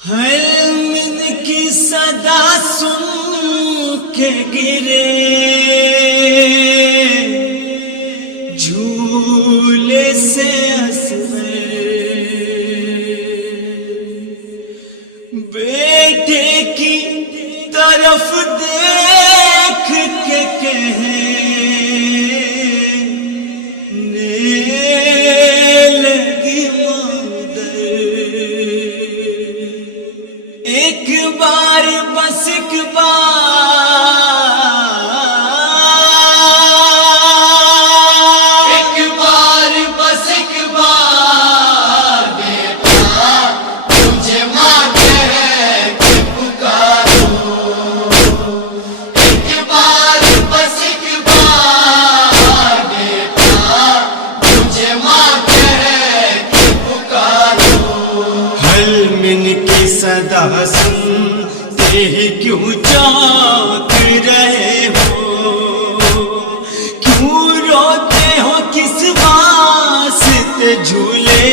ہر من کی صدا سن کے گرے جھولے سے اسمر، بیٹے کی طرف دیکھ کے کہنے لگی مادر، ایک بار بس ایک بار بیٹا مجھے ماں کہہ کے پکارو، ایک بار بس ایک بار بیٹا مجھے ماں کہہ کے پکارو، حل من کی صدا سنتے ہی کیوں جاگ رہے ہو، کیوں روتے ہو، کس واسطے جھولے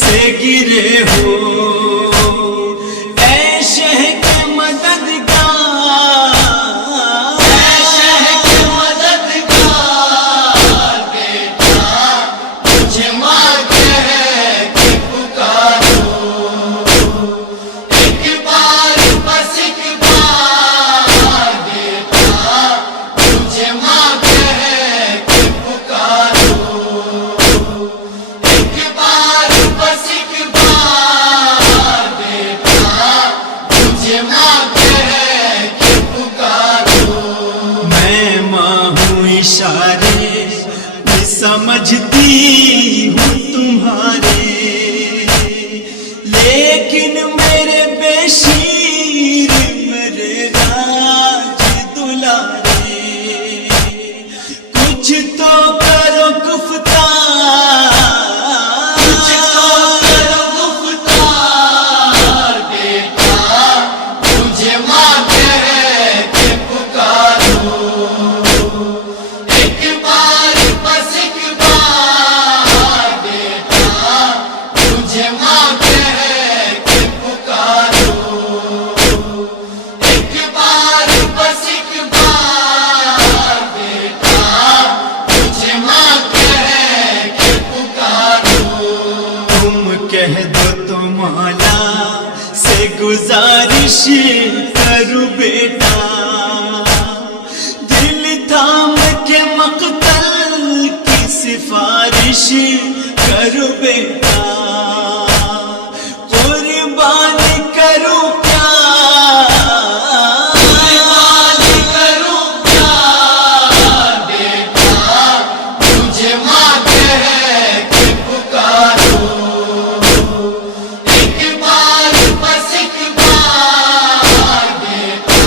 سے گرے ہو، اے شہ کے مددگار، اے شہ کے مددگار بیٹا مجھے ماں کہہ کے پکارو، ایک بار بس ایک بار بیٹا مجھے ماں کہہ کے پکارو، ایک بار بس ایک بار بیٹا مجھے ماں کہہ کے پکارو، میں ماں ہوں اشارے میں سمجھتی ہوں تمہارے، لیکن میرے بے شیر میرے راج دلارے، کچھ تو کرو گفتار، کچھ تو کرو گفتار بیٹا مجھے ماں کہہ کے پکارو، ایک بار بس ایک بار بیٹا مجھے ماں کہہ کے پکارو، ایک بار بس ایک بار بیٹا مجھے ماں کہہ کے پکارو، تم کہہ دو تو مولا سے گزارش کرو بیٹا، دل تھام کے مقتل کی سفارش کرو بیٹا، قربان کرو پیار، قربان کرو پیار بیٹا مجھے ماں کہہ کے پکارو، ایک بار بس ایک بار بیٹا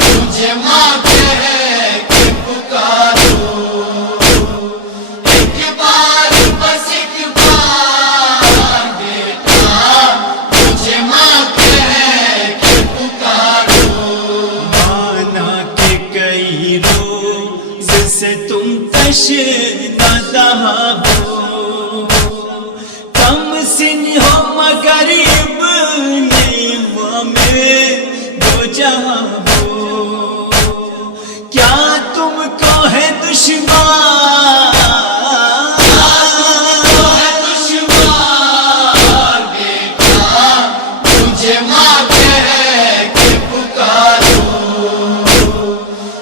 مجھے ماں کہہ کے پکارو، ایک بار بس ایک بار بیٹا مجھے ماں کہہ کے پکارو، مانا کہ کئی روز سے تم تشنہ ہو، کم سن ہو مگر ابن میں دو جہاں ہو، کیا تم کو ہے دشوار، بیٹا مجھے ماں کہہ کے پکارو،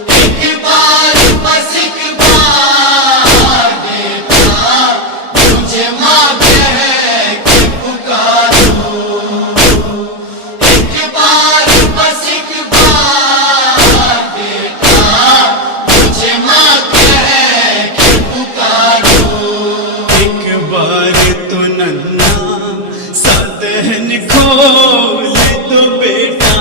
ایک بار بس ایک بار بیٹا مجھے ماں کہہ کے پکارو، ایک بار بس ایک بار بیٹا مجھے ماں کہہ کے پکارو، ایک بار تو ننھا سا دہن کھول دو بیٹا،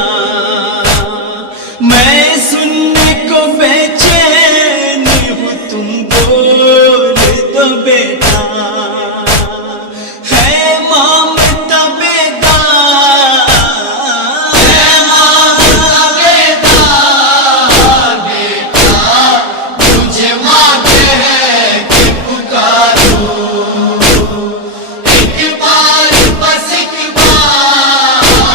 میں سننے کو بے چین ہوں، تم بول دو بیٹا، ہے مامتا بیدار، ہے مامتا بیدار بیٹا مجھے ماں کہہ کے پکارو، ایک بار بس ایک بار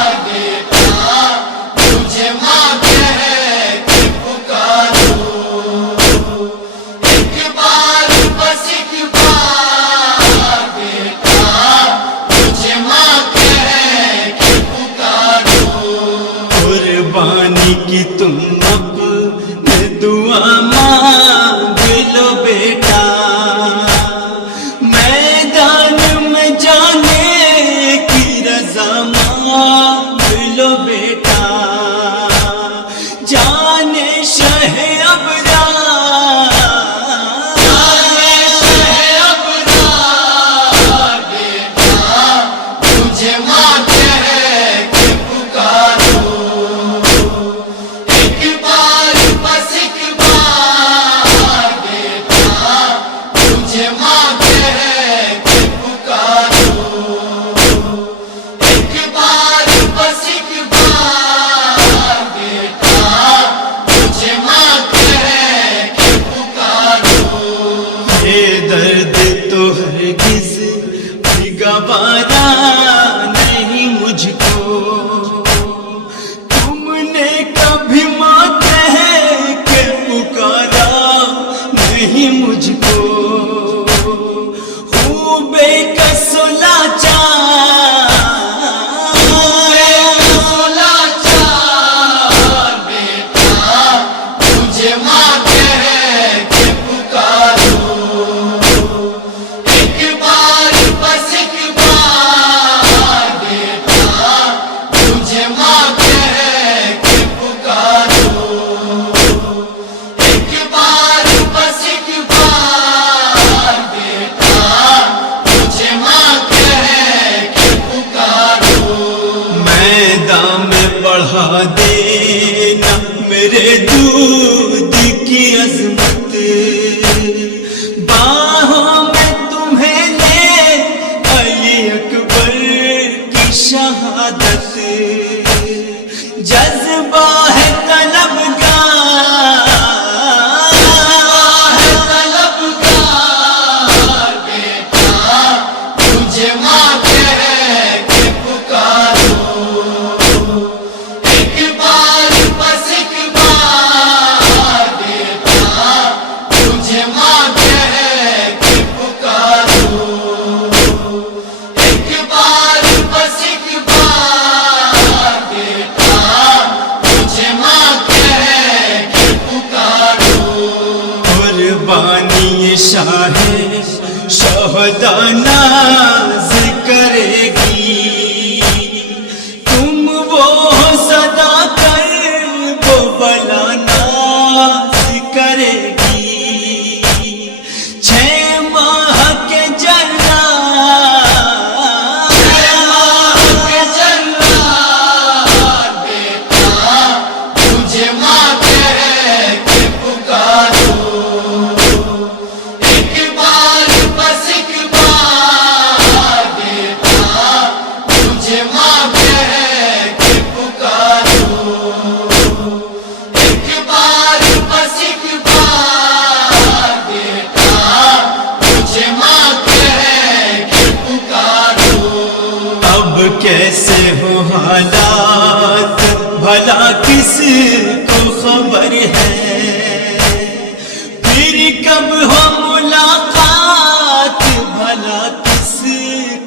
شہداء ناز کرے گی، تم وہ صدا کر وہ بلا ناز کرے گی، 6 ماہ کے کیسے ہو حالات بھلا کس کو خبر ہے، پھر کب ہو ملاقات بھلا کس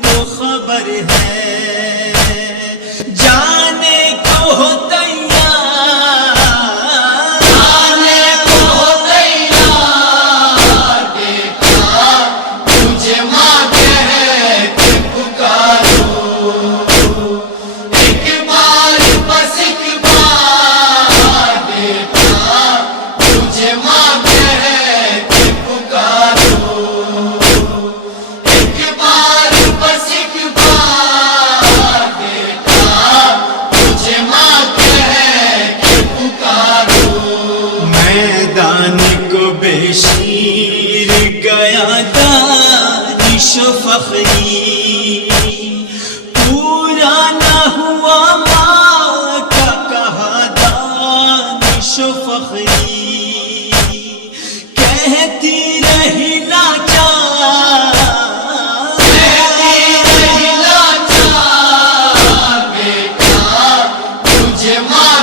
کو خبر ہے، جانے کو ہو تیار، جانے کو ہو تیار، بیٹا تجھے ماں کہہ کے پکارو، شیر گیا دانش و فخری، پورا نہ ہوا ماں کا کہا دانش و فخری، کہتی رہی لاچار، کہتی رہی لاچار، بیٹا تجھے ماں